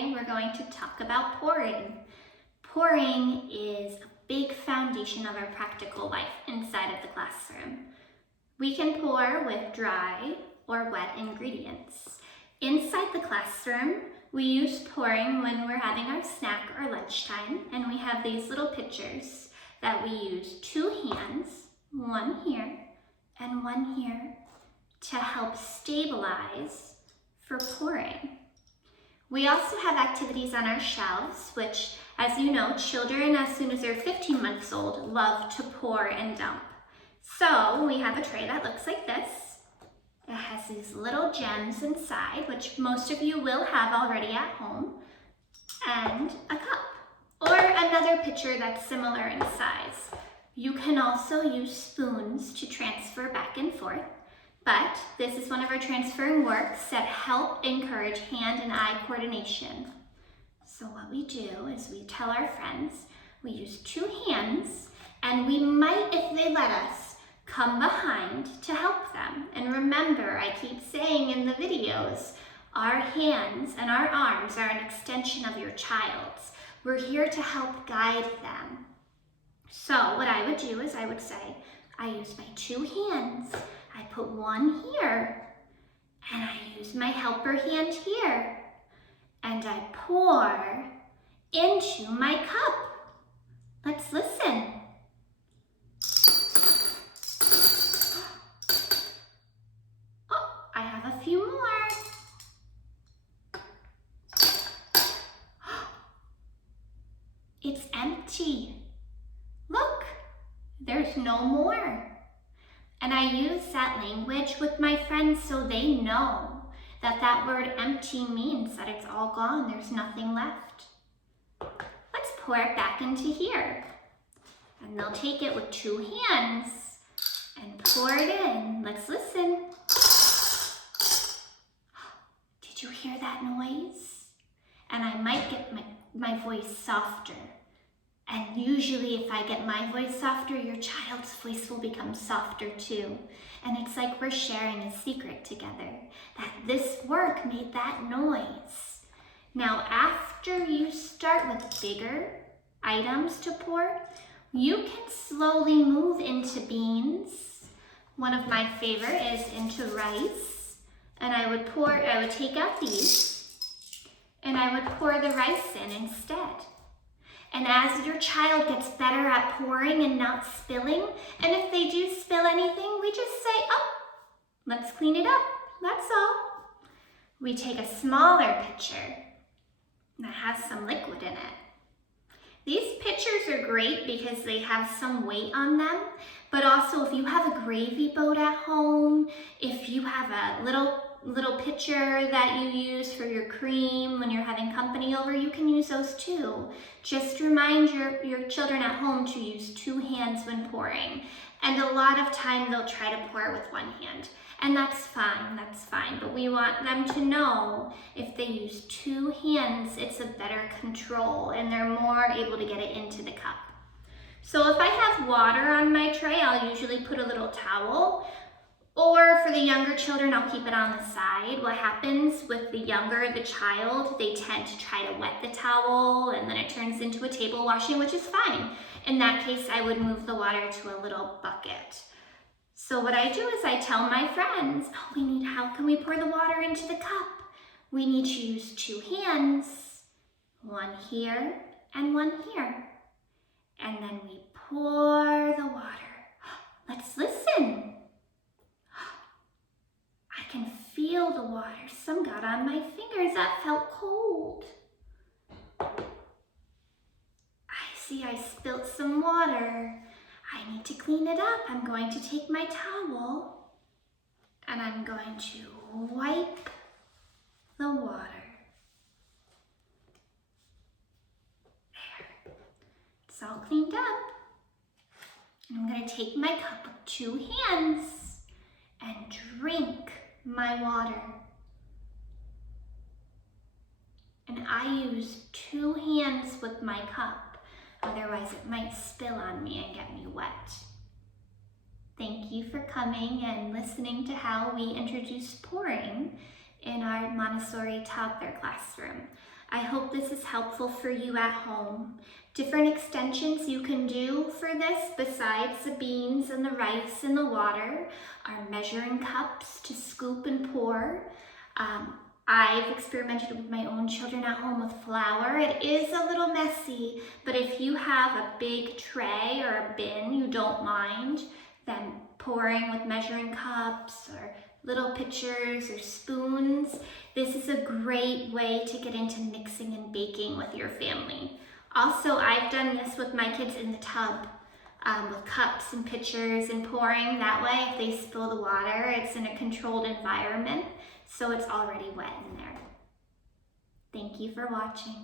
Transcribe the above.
today we're going to talk about pouring. Pouring is a big foundation of our practical life inside of the classroom. We can pour with dry or wet ingredients. Inside the classroom, we use pouring when we're having our snack or lunchtime, and we have these little pitchers that we use 2 hands, one here and one here, to help stabilize for pouring. We also have activities on our shelves, which, as you know, children as soon as they're 15 months old love to pour and dump. So we have a tray that looks like this. It has these little gems inside, which most of you will have already at home, and a cup, or another pitcher that's similar in size. You can also use spoons to transfer back and forth, but this is one of our transferring works that help encourage hand and eye coordination. So what we do is we tell our friends we use 2 hands, and we might, if they let us, come behind to help them. And remember, I keep saying in the videos, our hands and our arms are an extension of your child's. We're here to help guide them. So what I would do is I would say, I use my 2 hands. I put one here, and I use my helper hand here, and I pour into my cup. Let's listen. Oh, I have a few more. It's empty. Look, there's no more. And I use that language with my friends so they know that that word empty means that it's all gone, there's nothing left. Let's pour it back into here. And they'll take it with 2 hands and pour it in. Let's listen. Did you hear that noise? And I might get my voice softer. And usually if I get my voice softer, your child's voice will become softer too. And it's like we're sharing a secret together, that this work made that noise. Now, after you start with bigger items to pour, you can slowly move into beans. One of my favorite is into rice. And I would take out these, and I would pour the rice in instead. And as your child gets better at pouring and not spilling, and if they do spill anything, we just say, oh, let's clean it up, that's all. We take a smaller pitcher that has some liquid in it. These pitchers are great because they have some weight on them, but also if you have a gravy boat at home, if you have a little pitcher that you use for your cream when you're having company over, you can use those too. Just remind your children at home to use 2 hands when pouring. And a lot of time they'll try to pour with 1 hand. And that's fine, but we want them to know if they use 2 hands, it's a better control and they're more able to get it into the cup. So if I have water on my tray, I'll usually put a little towel. Or for the younger children, I'll keep it on the side. What happens with the child, they tend to try to wet the towel and then it turns into a table washing, which is fine. In that case, I would move the water to a little bucket. So what I do is I tell my friends, how can we pour the water into the cup? We need to use 2 hands, one here and one here. And then we pour the water. Let's listen. I can feel the water. Some got on my fingers. That felt cold. I see I spilled some water. I need to clean it up. I'm going to take my towel and I'm going to wipe the water. There. It's all cleaned up. And I'm going to take my cup with 2 hands and drink my water. And I use 2 hands with my cup, otherwise it might spill on me and get me wet. Thank you for coming and listening to how we introduce pouring in our Montessori toddler classroom. I hope this is helpful for you at home. Different extensions you can do for this besides the beans and the rice and the water are measuring cups to scoop and pour. I've experimented with my own children at home with flour. It is a little messy, but if you have a big tray or a bin you don't mind, then pouring with measuring cups or little pitchers or spoons, this is a great way to get into mixing and baking with your family. Also, I've done this with my kids in the tub with cups and pitchers and pouring. That way, if they spill the water, it's in a controlled environment, so it's already wet in there. Thank you for watching.